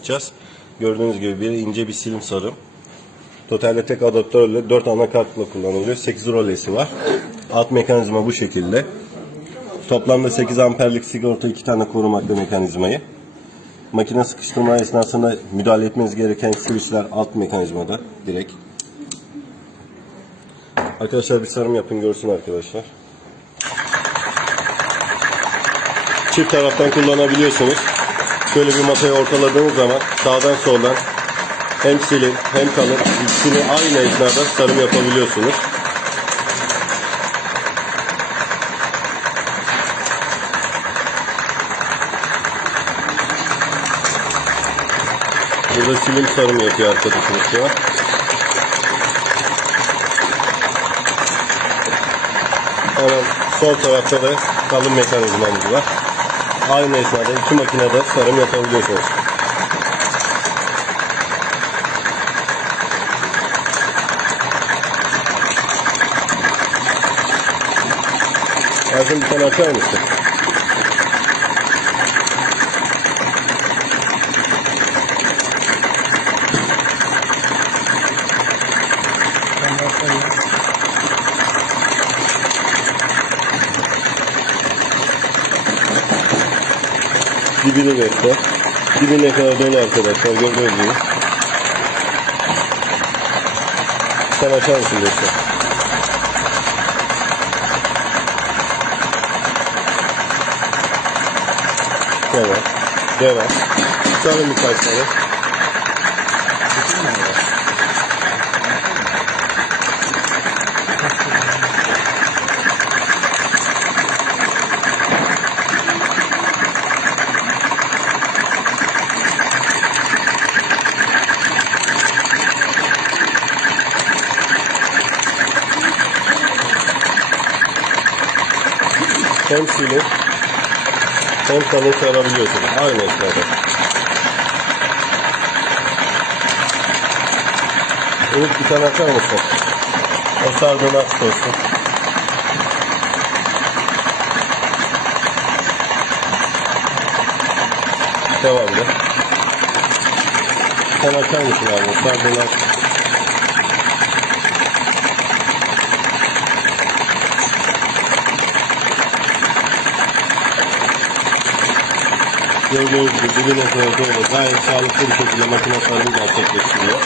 yapacağız. Gördüğünüz gibi bir ince bir silim sarım. Totalde tek adaptörle 4 anakartla kullanılıyor. 8 rolesi var. Alt mekanizma bu şekilde. Toplamda 8 amperlik sigorta 2 tane korumakta mekanizmayı. Makine sıkıştırma esnasında müdahale etmeniz gereken switchler alt mekanizmada direkt. Arkadaşlar bir sarım yapın görsün arkadaşlar. Çift taraftan kullanabiliyorsunuz. Şöyle bir masayı ortaladığınız zaman sağdan soldan hem silin hem kalın ikisini aynı esnada sarım yapabiliyorsunuz. Burada silim sarım yapıyor arkadaşımız şu an. Hemen sol tarafta da kalın mekanizmamız var. Aynı esnada iki makinede sarım yapabiliyorsunuz. Azim bir tane açar mısın? Dibini bekle. Dibine kadar dolu arkadaşlar gördüğünüz gibi. Sen açar mısın bekle? Devam. Devam. Sarın birkaç tane. Hem silin hem kalın sarabiliyorsunuz. Aynı esnada. Umut bir tane açar mısın? O sardığını aç olsun. Devamlı. Sen açar mısın abi? Sardığını aç. Gördüğünüz gibi dibine koyduğu gayet sağlıklı bir şekilde makine sarımı gerçekleştiriyor.